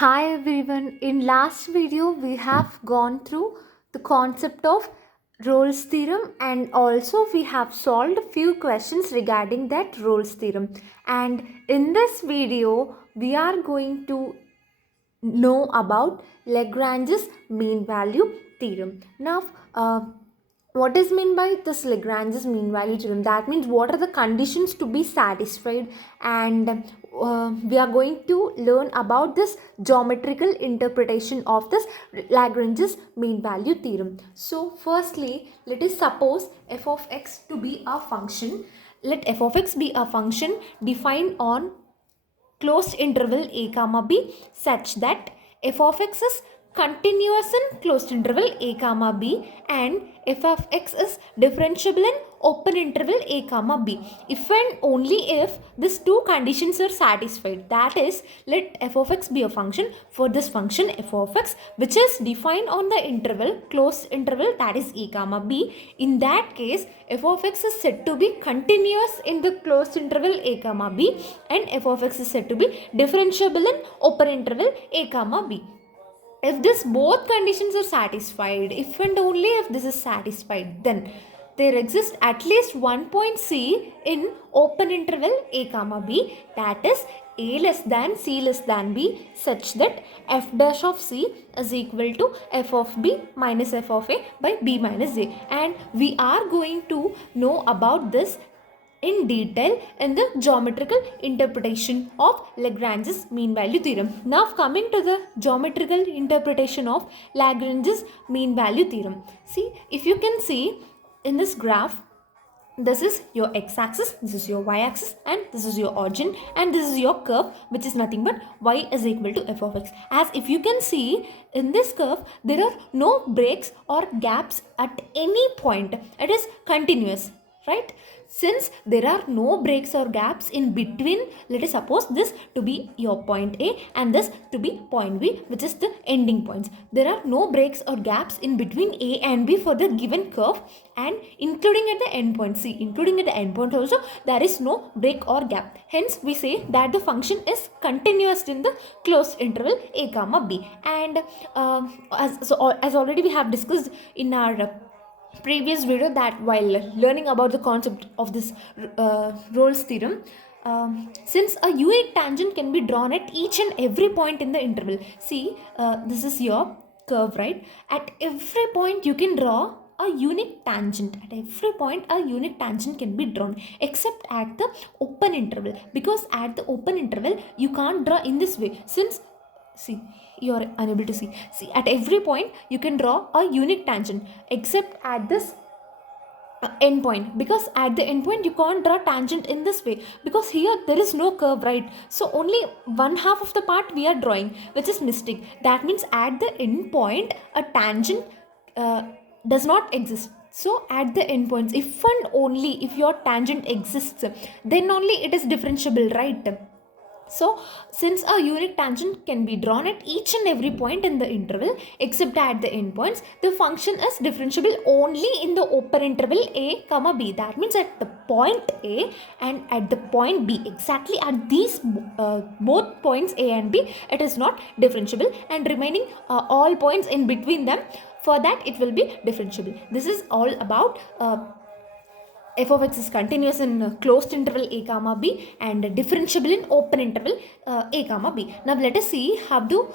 Hi everyone. In last video we have gone through the concept of Rolle's theorem and also we have solved a few questions regarding that Rolle's theorem. And in this video we are going to know about Lagrange's mean value theorem. Now, what is meant by this Lagrange's mean value theorem? That means what are the conditions to be satisfied, and we are going to learn about this geometrical interpretation of this Lagrange's mean value theorem. So firstly, let us suppose f of x to be a function. Let f of x be a function defined on closed interval a comma b such that f of x is continuous in closed interval a comma b and f of x is differentiable in open interval a comma b if and only if these two conditions are satisfied. That is, let f of x be a function for this function f of x which is defined on the interval closed interval, that is a comma b. In that case, f of x is said to be continuous in the closed interval a comma b and f of x is said to be differentiable in open interval a comma b. If this both conditions are satisfied, if and only if this is satisfied, then there exists at least one point C in open interval a comma b, that is a less than c less than b, such that f dash of c is equal to f of b minus f of a by b minus a. And we are going to know about this in detail in the geometrical interpretation of Lagrange's mean value theorem. Now coming to the geometrical interpretation of Lagrange's mean value theorem. See, if you can see in this graph, this is your x-axis, this is your y-axis, and this is your origin, and this is your curve, which is nothing but y is equal to f of x. As if you can see in this curve, there are no breaks or gaps at any point. It is continuous, right? Since there are no breaks or gaps in between, let us suppose this to be your point A and this to be point B, which is the ending points. There are no breaks or gaps in between A and B for the given curve, and including at the end point C, including at the end point also, there is no break or gap. Hence we say that the function is continuous in the closed interval a comma b. And as already we have discussed in our previous video, that while learning about the concept of this Rolle's theorem, since a unit tangent can be drawn at each and every point in the interval. See, this is your curve, right? At every point you can draw a unit tangent. At every point a unit tangent can be drawn except at the open interval, because at the open interval you can't draw in this way. Since, see, you are unable to see. See, at every point you can draw a unit tangent except at this end point, because at the end point you can't draw tangent in this way, because here there is no curve, right? So only one half of the part we are drawing, which is mistake. That means at the end point a tangent does not exist. So at the endpoints, if and only if your tangent exists, then only it is differentiable, right? So, since a unit tangent can be drawn at each and every point in the interval except at the endpoints, the function is differentiable only in the open interval a comma b. That means at the point A and at the point B, exactly at these both points A and B, it is not differentiable, and remaining all points in between them, for that it will be differentiable. This is all about f of x is continuous in closed interval a comma b and differentiable in open interval a comma b. Now let us see how do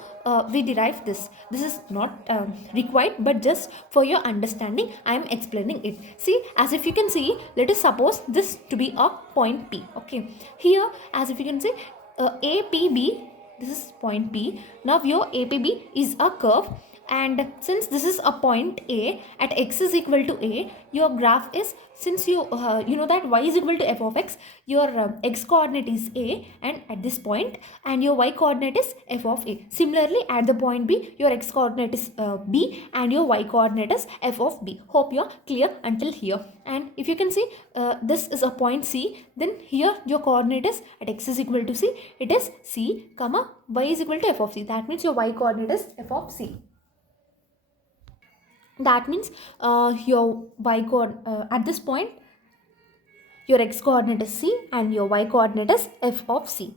we derive this. This is not required, but just for your understanding I am explaining it. See, as if you can see, let us suppose this to be a point P. Okay, here as if you can see APB, this is point P. Now your APB is a curve, and since this is a point A at x is equal to A, your graph is, since you you know that y is equal to f of x, your x coordinate is A and at this point, and your y coordinate is f of A. Similarly at the point B, your x coordinate is B and your y coordinate is f of B. Hope you are clear until here. And if you can see this is a point C, then here your coordinate is at x is equal to C, it is C comma y is equal to f of C. That means your y coordinate is f of C. That means your y coordinate at this point, your x coordinate is C and your y coordinate is f of C.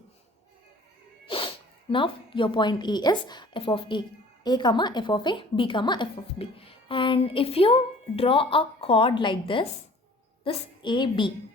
Now your point A is f of a comma f of a, b comma f of b. And if you draw a chord like this AB,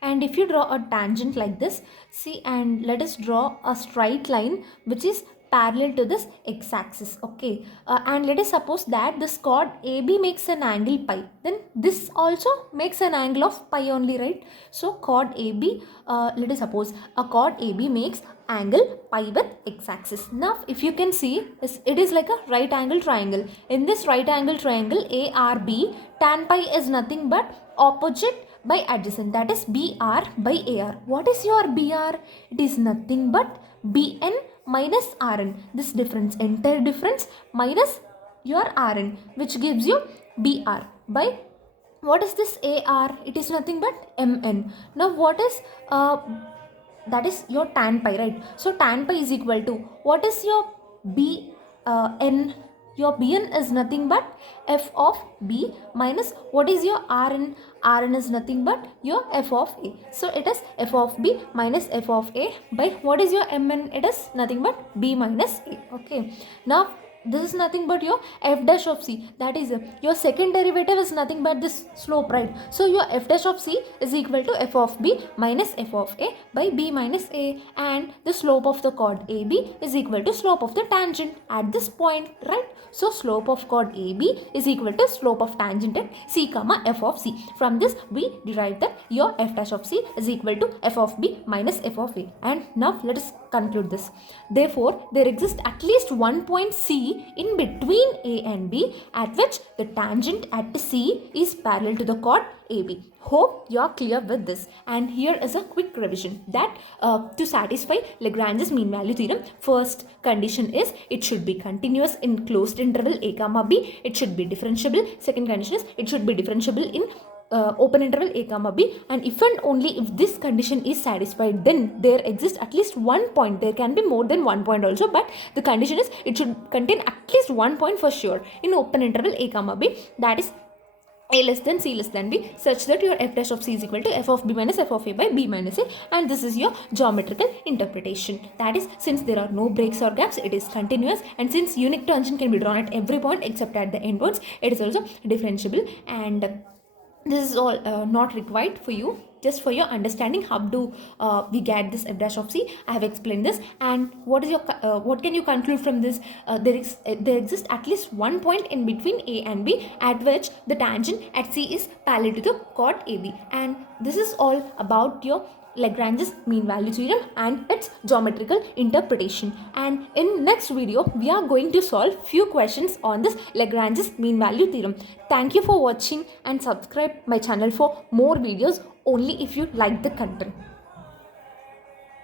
and if you draw a tangent like this, see, and let us draw a straight line which is parallel to this x-axis. Okay, and let us suppose that this chord AB makes an angle pi, then this also makes an angle of pi only, right? So chord AB, let us suppose a chord AB makes angle pi with x-axis. Now if you can see, it is like a right angle triangle. In this right angle triangle ARB, tan pi is nothing but opposite by adjacent, that is BR by AR. What is your BR? It is nothing but BN minus RN. This difference, entire difference minus your RN, which gives you BR by, what is this AR? It is nothing but MN. Now what is that is your tan pi, right? So tan pi is equal to, what is your BN? Your Bn is nothing but f of b minus, what is your Rn? Rn is nothing but your f of a. So it is f of b minus f of a by, what is your Mn? It is nothing but b minus a. Okay. Now this is nothing but your f dash of c, that is your second derivative is nothing but this slope, right? So your f dash of c is equal to f of b minus f of a by b minus a, and the slope of the chord AB is equal to slope of the tangent at this point, right? So slope of chord AB is equal to slope of tangent at c comma f of c. From this we derive that your f dash of c is equal to f of b minus f of a. And now let us conclude this. Therefore there exists at least one point C in between A and B at which the tangent at C is parallel to the chord AB. Hope you are clear with this. And here is a quick revision that to satisfy Lagrange's mean value theorem, first condition is it should be continuous in closed interval a comma b. It should be differentiable. Second condition is it should be differentiable in open interval a comma b, and if and only if this condition is satisfied, then there exists at least one point. There can be more than one point also, but the condition is it should contain at least one point for sure in open interval a comma b, that is a less than c less than b, such that your f dash of c is equal to f of b minus f of a by b minus a. And this is your geometrical interpretation, that is, since there are no breaks or gaps, it is continuous, and since unique tangent can be drawn at every point except at the endpoints, it is also differentiable. And this is all not required for you, just for your understanding how do we get this f dash of c. I have explained this. And what is your what can you conclude from this? There exists at least one point in between a and b at which the tangent at c is parallel to the chord AB. And this is all about your Lagrange's mean value theorem and its geometrical interpretation. And in next video we are going to solve few questions on this Lagrange's mean value theorem. Thank you for watching and subscribe my channel for more videos only if you like the content.